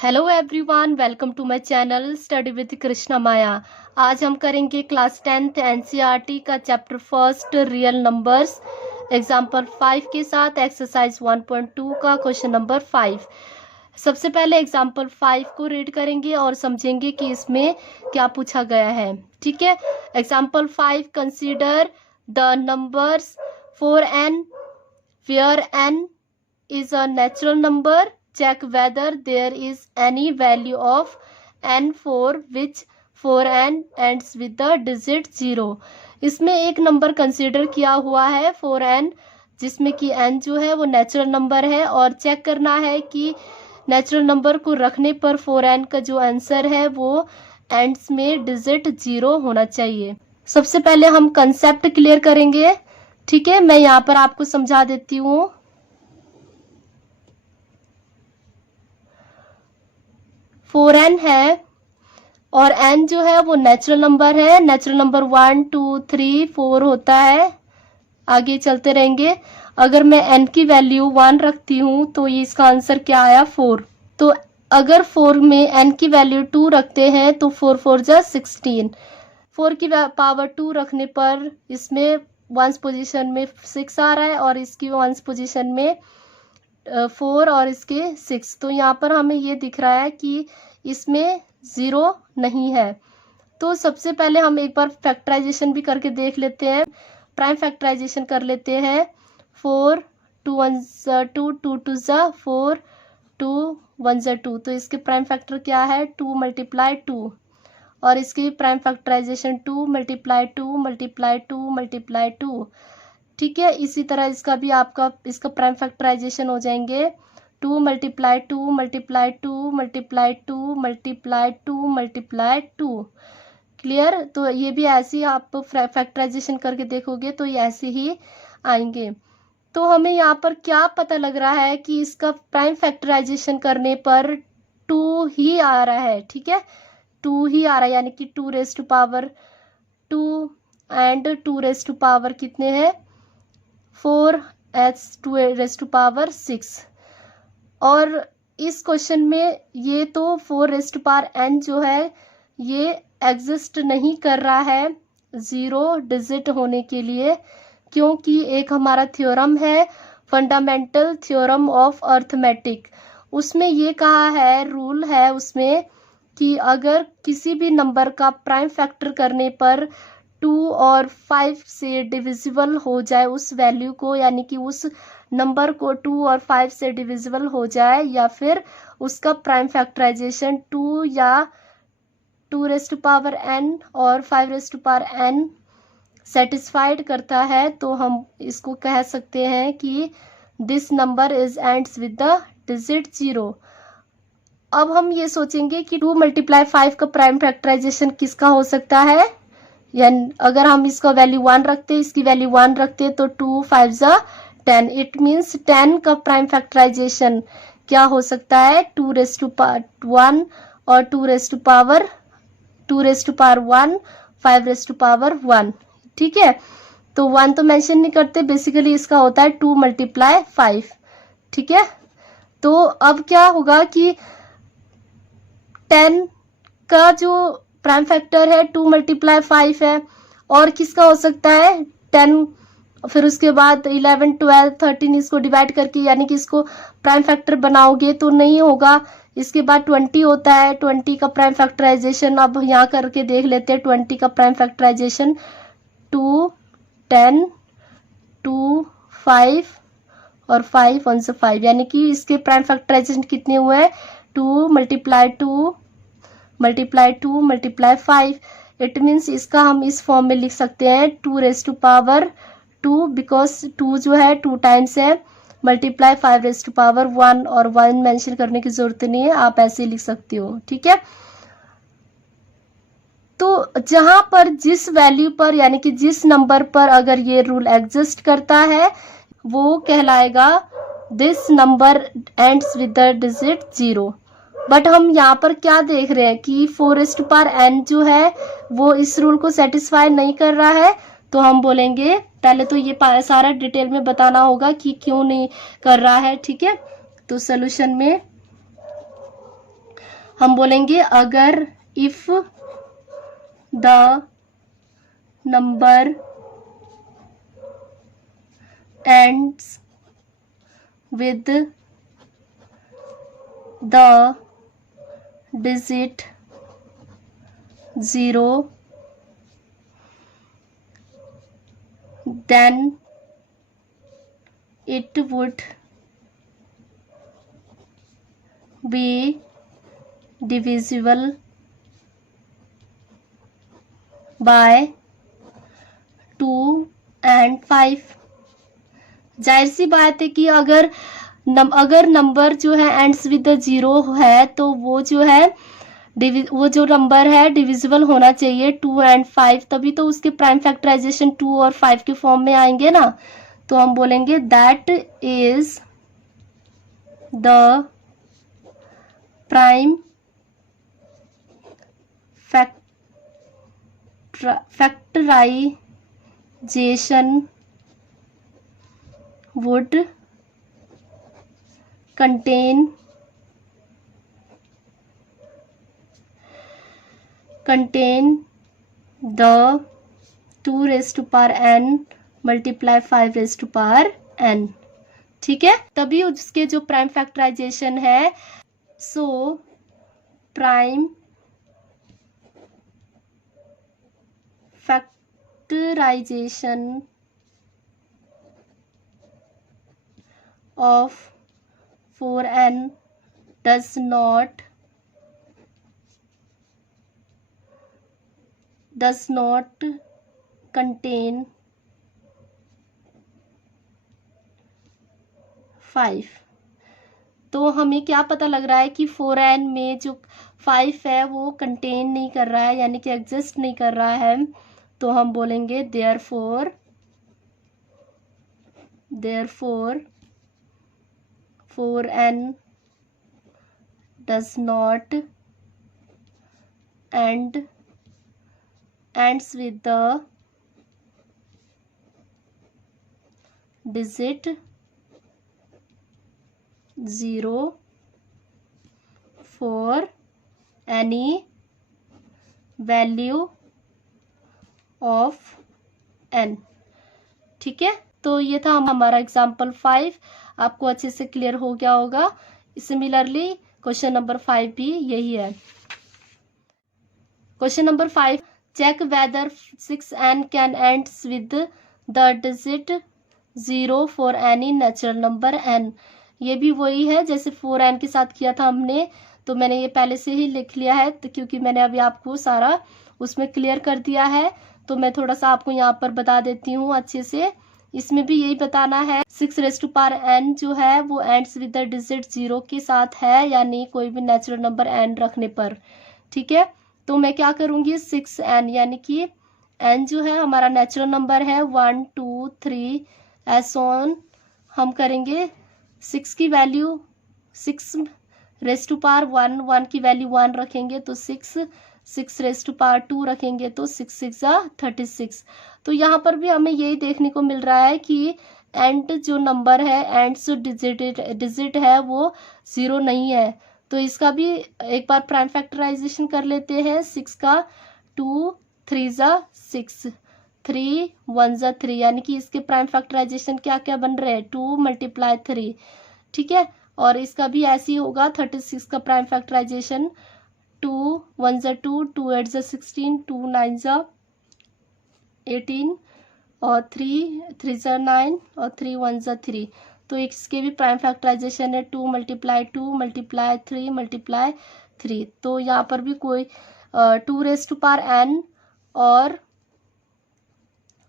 Hello everyone, welcome to my channel study with Krishna Maya. आज हम करेंगे क्लास 10th एनसीईआरटी का chapter first real numbers example 5 के साथ एक्सरसाइज 1.2 का क्वेश्चन नंबर 5। सबसे पहले एग्जाम्पल 5 को रीड करेंगे और समझेंगे कि इसमें क्या पूछा गया है। ठीक है, example 5, consider the numbers 4n where n is a natural number. Check whether there is any value of n for which 4n ends with the digit 0। इसमें एक नंबर कंसीडर किया हुआ है 4n, जिसमें कि n जो है वो नेचुरल नंबर है और चेक करना है कि नेचुरल नंबर को रखने पर 4n का जो आंसर है वो एंड्स में डिजिट 0 होना चाहिए। सबसे पहले हम कंसेप्ट क्लियर करेंगे। ठीक है, मैं यहाँ पर आपको समझा देती हूँ। 4n है और n जो है वो नेचुरल नंबर है। नेचुरल नंबर 1 2 3 4 होता है। आगे चलते रहेंगे। अगर मैं n की वैल्यू 1 रखती हूँ तो ये इसका आंसर क्या आया 4। तो अगर 4 में n की वैल्यू 2 रखते हैं तो 4 4 जा 16। 4 की पावर 2 रखने पर इसमें वंस पोजीशन में 6 आ रहा है और इसकी वंस पोजीशन में 4 और इसके 6। तो यहाँ पर हमें ये दिख रहा है कि इसमें 0 नहीं है। तो सबसे पहले हम एक बार फैक्टराइजेशन भी करके देख लेते हैं। प्राइम फैक्टराइजेशन कर लेते हैं। 4 2 1 2 2 2 4 2 1 2। तो इसके प्राइम फैक्टर क्या है 2 मल्टीप्लाई 2 और इसकी prime factorization 2 multiply 2 multiply 2 multiply 2। ठीक है, इसी तरह इसका भी इसका प्राइम फैक्टराइजेशन हो जाएंगे 2 multiply 2 multiply 2 multiply 2 multiply 2 multiply 2। Clear. तो ये भी ऐसे ही आप फैक्टराइजेशन करके देखोगे तो ये ऐसे ही आएंगे। तो हमें यहाँ पर क्या पता लग रहा है कि इसका प्राइम फैक्टराइजेशन करने पर 2 ही आ रहा है। ठीक है, 2 ही आ रहा है, यानी कि 2 raise to power 2 and 2 raise to power कितने हैं 4 एच 2 रेज टू पावर 6। और इस क्वेश्चन में ये तो 4 रेज टू पावर n जो है ये एग्जिस्ट नहीं कर रहा है 0 डिजिट होने के लिए, क्योंकि एक हमारा थ्योरम है फंडामेंटल थ्योरम ऑफ अर्थमेटिक। उसमें ये कहा है, रूल है उसमें कि अगर किसी भी नंबर का प्राइम फैक्टर करने पर 2 और 5 से डिविजिबल हो जाए उस वैल्यू को, यानी कि उस नंबर को 2 और 5 से डिविजिबल हो जाए, या फिर उसका प्राइम फैक्टराइजेशन 2 या 2 रेज टू पावर n और 5 raise to power n satisfied करता है, तो हम इसको कह सकते हैं कि this number is ends with the digit 0। अब हम ये सोचेंगे कि 2 मल्टीप्लाई 5 का प्राइम फैक्टराइजेशन किसका हो सकता है। यानी अगर हम इसका वैल्यू 1 रखते, इसकी वैल्यू 1 रखते तो 2 5 जा 10। इट मीन्स 10 का प्राइम फैक्टराइजेशन क्या हो सकता है 2 रेज टू पावर 1 और 2 raise to power 1 5 raise to power 1। ठीक है, तो 1 तो मेंशन नहीं करते, बेसिकली इसका होता है 2 मल्टीप्लाई 5। ठीक है, तो अब क्या होगा कि 10 का जो प्राइम फैक्टर है 2 मल्टीप्लाई 5 है, और किसका हो सकता है 10, फिर उसके बाद 11 12 13 इसको डिवाइड करके, यानी कि इसको प्राइम फैक्टर बनाओगे तो नहीं होगा। इसके बाद 20 होता है, 20 का प्राइम फैक्टराइजेशन अब यहाँ करके देख लेते हैं। 20 का प्राइम फैक्टराइजेशन 2 10 2 5 और 5 1 से 5, यानी कि इसके प्राइम फैक्टराइजेशन कितने हुए हैं 2 multiply 2 multiply 2 multiply 5। It means इसका हम इस फॉर्म में लिख सकते हैं 2 रेज टू पावर 2, बिकॉज 2 जो है 2 टाइम्स है, मल्टीप्लाई 5 रेज टू पावर 1, और 1 मेंशन करने की जरूरत नहीं है, आप ऐसे लिख सकते हो। ठीक है, तो जहां पर जिस वैल्यू पर, यानी कि जिस नंबर पर अगर ये रूल एग्जिस्ट करता है वो कहलाएगा this number ends with the digit 0। But हम यहाँ पर क्या देख रहे हैं कि 4 रेज टू पावर n जो है वो इस रूल को सेटिस्फाई नहीं कर रहा है, तो हम बोलेंगे पहले तो ये सारा डिटेल में बताना होगा कि क्यों नहीं कर रहा है। ठीक है, तो सोल्यूशन में हम बोलेंगे अगर if the number ends with the digit 0 then it would be divisible by 2 and 5। जाहिर सी बात है कि अगर नंबर जो है एंड्स विद द 0 है तो वो जो है वो जो नंबर है डिविजिबल होना चाहिए 2 एंड 5, तभी तो उसके प्राइम फैक्टराइजेशन 2 और 5 के फॉर्म में आएंगे ना। तो हम बोलेंगे that is the prime factorization would contain the 2 raised to power n multiply 5 raised to power n। ठीक है, तभी उसके जो प्राइम फैक्टराइजेशन है, so prime factorization of 4n does not contain 5। तो हमें क्या पता लग रहा है कि 4n में जो 5 है वो कंटेन नहीं कर रहा है, यानी कि एग्जिस्ट नहीं कर रहा है। तो हम बोलेंगे therefore 4n does not ends with the digit 0 for any value of n। ठीक है, तो ये था हमारा एग्जाम्पल 5। आपको अच्छे से क्लियर हो गया होगा। सिमिलरली क्वेश्चन नंबर 5 भी यही है। Question number 5, check whether 6n can ends with the digit 0 for any natural number n। ये भी वही है जैसे 4n के साथ किया था हमने, तो मैंने ये पहले से ही लिख लिया है तो क्योंकि मैंने अभी आपको सारा उसमें क्लियर कर दिया है, तो मैं थोड़ा सा आपको यहाँ पर बता देती हूँ अच्छे से। इसमें भी यही बताना है 6 रेज़ टू पावर n जो है वो एंड्स विद द डिजिट 0 के साथ है, यानी कोई भी नेचुरल नंबर n रखने पर। ठीक है, तो मैं क्या करूँगी 6n, यानी कि n जो है हमारा नेचुरल नंबर है 1 2 3 ऐसे ऑन। हम करेंगे 6 की वैल्यू 6 रेज़ टू पावर 1 की वैल्यू 1 रखेंगे तो 6 रेज़ टू पावर 2 रखेंगे तो 6 6 36। तो यहाँ पर भी हमें यही देखने को मिल रहा है कि एंड जो नंबर है एंड्स डिजिट है वो 0 नहीं है। तो इसका भी एक बार प्राइम फैक्टराइजेशन कर लेते हैं। 6 का 2 3 6 3 1 3, यानी कि इसके प्राइम फैक्टराइजेशन क्या क्या बन रहे हैं 2 × 3। ठीक है, और इसका भी ऐसे ही होगा 36 का प्राइम फैक्टराइजेशन 2 1 2 2 8 16 2 9 18 और 3 3 9 और 3 1 3। तो इसके भी प्राइम फैक्टराइजेशन है 2 × 2 × 3 × 3। तो यहाँ पर भी कोई 2 रेज़ टू पावर n और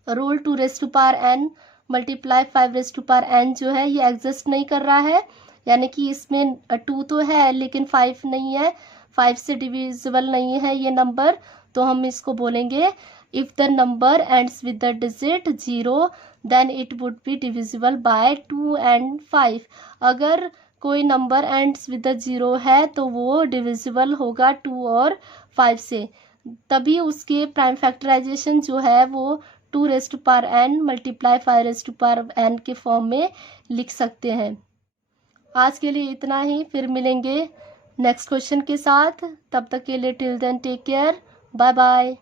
rule 2 raise to power n × 5 raise to power n जो है ये एग्जिस्ट नहीं कर रहा है, यानी कि इसमें 2 तो है लेकिन 5 नहीं है, 5 से डिविजिबल नहीं है ये नंबर। तो हम इसको बोलेंगे if the number ends with the digit 0 then it would be divisible by 2 and 5। अगर कोई नंबर एंड्स विद द 0 है तो वो डिविजिबल होगा 2 और 5 से, तभी उसके प्राइम फैक्टराइजेशन जो है वो 2 raise to power n × 5 raise to power n के फॉर्म में लिख सकते हैं। आज के लिए इतना ही, फिर मिलेंगे नेक्स्ट क्वेश्चन के साथ। तब तक के लिए till then take care, bye bye.